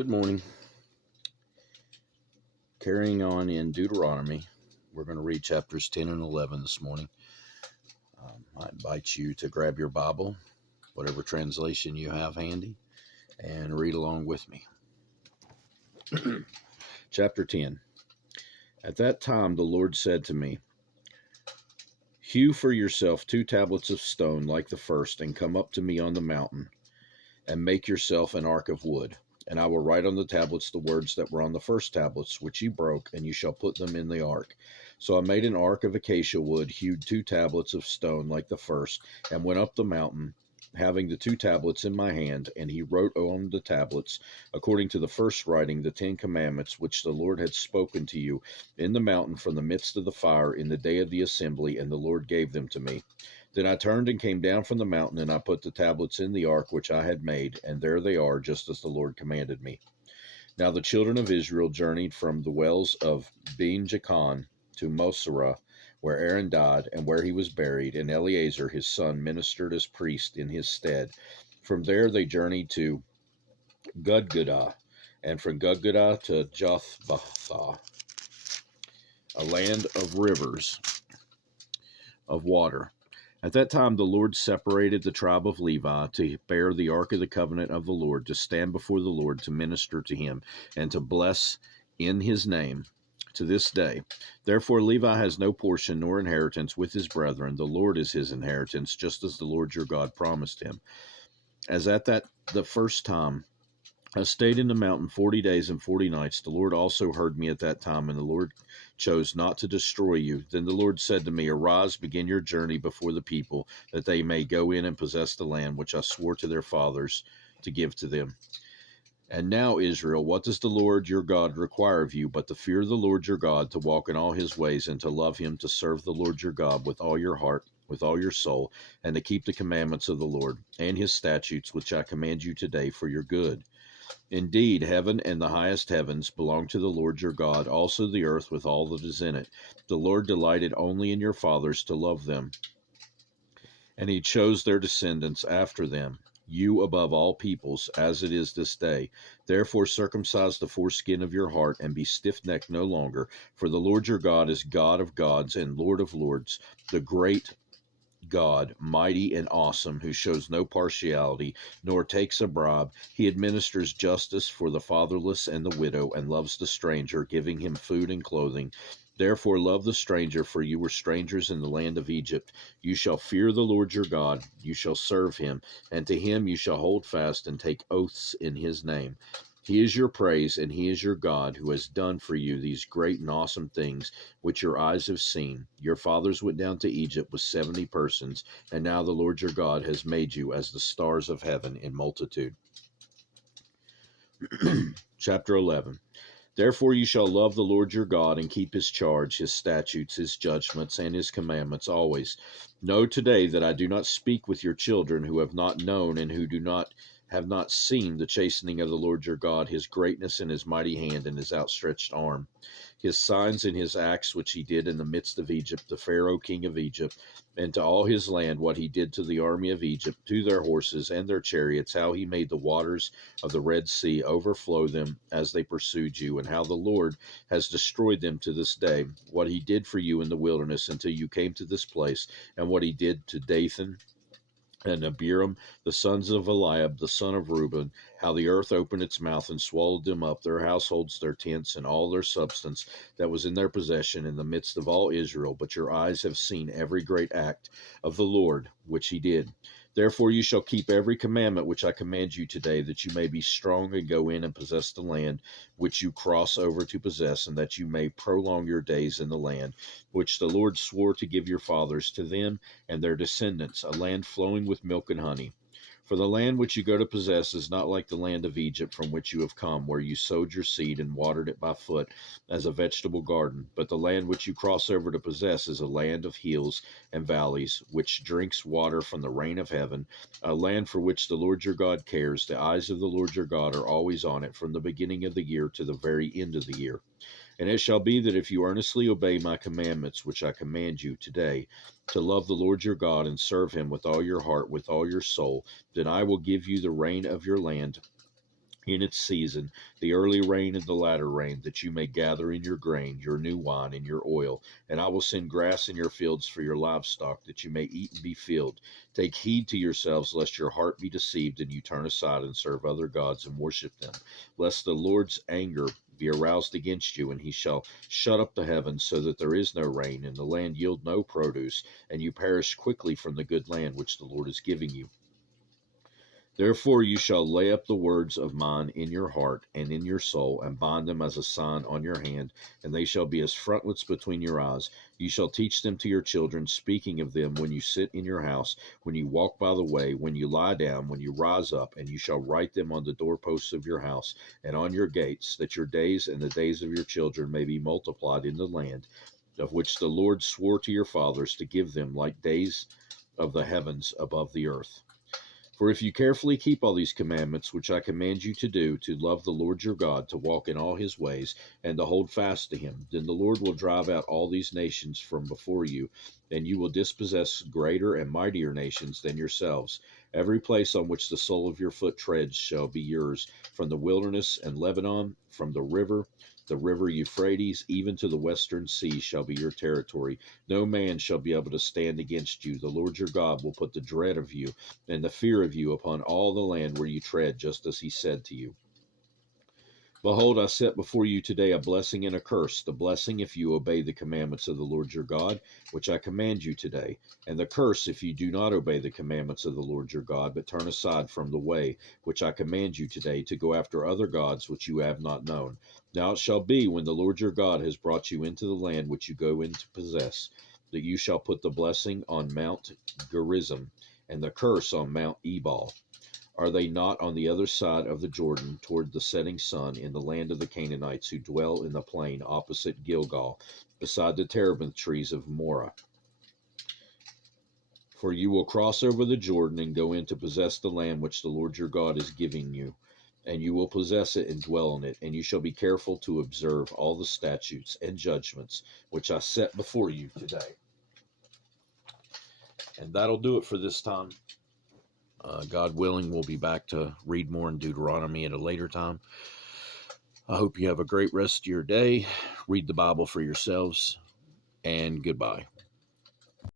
Good morning. Carrying on in Deuteronomy, we're going to read chapters 10 and 11 this morning. I invite you to grab your Bible, whatever translation you have handy, and read along with me. Chapter 10. At that time the Lord said to me, "Hew for yourself 2 tablets of stone like the first, and come up to me on the mountain, and make yourself an ark of wood. And I will write on the tablets the words that were on the first tablets, which you broke, and you shall put them in the ark." So I made an ark of acacia wood, hewed 2 tablets of stone like the first, and went up the mountain, having the 2 tablets in my hand. And he wrote on the tablets, according to the first writing, the 10 commandments, which the Lord had spoken to you in the mountain from the midst of the fire in the day of the assembly, and the Lord gave them to me. Then I turned and came down from the mountain, and I put the tablets in the ark which I had made, and there they are, just as the Lord commanded me. Now the children of Israel journeyed from the wells of Ben-Jaakan to Moserah, where Aaron died, and where he was buried, and Eleazar his son ministered as priest in his stead. From there they journeyed to Gudgodah, and from Gudgodah to Jothbathah, a land of rivers of water. At that time the Lord separated the tribe of Levi to bear the ark of the covenant of the Lord, to stand before the Lord, to minister to him, and to bless in his name to this day. Therefore Levi has no portion nor inheritance with his brethren. The Lord is his inheritance, just as the Lord your God promised him. As at the first time I stayed in the mountain 40 days and 40 nights. The Lord also heard me at that time, and the Lord chose not to destroy you. Then the Lord said to me, "Arise, begin your journey before the people, that they may go in and possess the land which I swore to their fathers to give to them. And now, Israel, what does the Lord your God require of you but to fear the Lord your God, to walk in all his ways, and to love him, to serve the Lord your God with all your heart, with all your soul, and to keep the commandments of the Lord and his statutes, which I command you today for your good? Indeed, heaven and the highest heavens belong to the Lord your God, also the earth with all that is in it. The Lord delighted only in your fathers to love them, and he chose their descendants after them, you above all peoples, as it is this day. Therefore circumcise the foreskin of your heart, and be stiff-necked no longer. For the Lord your God is God of gods and Lord of lords, the great God, mighty and awesome, who shows no partiality, nor takes a bribe. He administers justice for the fatherless and the widow, and loves the stranger, giving him food and clothing. Therefore love the stranger, for you were strangers in the land of Egypt. You shall fear the Lord your God, you shall serve him, and to him you shall hold fast and take oaths in his name. He is your praise, and he is your God, who has done for you these great and awesome things, which your eyes have seen. Your fathers went down to Egypt with 70 persons, and now the Lord your God has made you as the stars of heaven in multitude. Chapter 11. Therefore you shall love the Lord your God, and keep his charge, his statutes, his judgments, and his commandments always. Know today that I do not speak with your children who have not known and who have not seen the chastening of the Lord your God, his greatness and his mighty hand and his outstretched arm, his signs and his acts which he did in the midst of Egypt, the Pharaoh king of Egypt, and to all his land, what he did to the army of Egypt, to their horses and their chariots, how he made the waters of the Red Sea overflow them as they pursued you, and how the Lord has destroyed them to this day, what he did for you in the wilderness until you came to this place, and what he did to Dathan and Abiram, the sons of Eliab, the son of Reuben, how the earth opened its mouth and swallowed them up, their households, their tents, and all their substance that was in their possession in the midst of all Israel. But your eyes have seen every great act of the Lord, which he did. Therefore you shall keep every commandment which I command you today, that you may be strong and go in and possess the land which you cross over to possess, and that you may prolong your days in the land which the Lord swore to give your fathers, to them and their descendants, a land flowing with milk and honey. For the land which you go to possess is not like the land of Egypt from which you have come, where you sowed your seed and watered it by foot as a vegetable garden. But the land which you cross over to possess is a land of hills and valleys, which drinks water from the rain of heaven, a land for which the Lord your God cares. The eyes of the Lord your God are always on it, from the beginning of the year to the very end of the year. And it shall be that if you earnestly obey my commandments, which I command you today, to love the Lord your God and serve him with all your heart, with all your soul, then I will give you the rain of your land in its season, the early rain and the latter rain, that you may gather in your grain, your new wine, and your oil. And I will send grass in your fields for your livestock, that you may eat and be filled. Take heed to yourselves, lest your heart be deceived, and you turn aside and serve other gods and worship them, lest the Lord's anger be aroused against you, and he shall shut up the heavens, so that there is no rain, and the land yield no produce, and you perish quickly from the good land which the Lord is giving you. Therefore you shall lay up the words of mine in your heart and in your soul, and bind them as a sign on your hand, and they shall be as frontlets between your eyes. You shall teach them to your children, speaking of them when you sit in your house, when you walk by the way, when you lie down, when you rise up, and you shall write them on the doorposts of your house and on your gates, that your days and the days of your children may be multiplied in the land, of which the Lord swore to your fathers to give them, like days of the heavens above the earth. For if you carefully keep all these commandments which I command you to do, to love the Lord your God, to walk in all his ways, and to hold fast to him, then the Lord will drive out all these nations from before you, and you will dispossess greater and mightier nations than yourselves. Every place on which the sole of your foot treads shall be yours, from the wilderness and Lebanon, from the river Euphrates, even to the western sea shall be your territory. No man shall be able to stand against you. The Lord your God will put the dread of you and the fear of you upon all the land where you tread, just as he said to you. Behold, I set before you today a blessing and a curse, the blessing if you obey the commandments of the Lord your God, which I command you today, and the curse if you do not obey the commandments of the Lord your God, but turn aside from the way which I command you today, to go after other gods which you have not known. Now it shall be, when the Lord your God has brought you into the land which you go in to possess, that you shall put the blessing on Mount Gerizim, and the curse on Mount Ebal. Are they not on the other side of the Jordan, toward the setting sun, in the land of the Canaanites, who dwell in the plain opposite Gilgal, beside the terebinth trees of Moreh? For you will cross over the Jordan and go in to possess the land which the Lord your God is giving you, and you will possess it and dwell in it, and you shall be careful to observe all the statutes and judgments which I set before you today. And that'll do it for this time. God willing, we'll be back to read more in Deuteronomy at a later time. I hope you have a great rest of your day. Read the Bible for yourselves, and goodbye.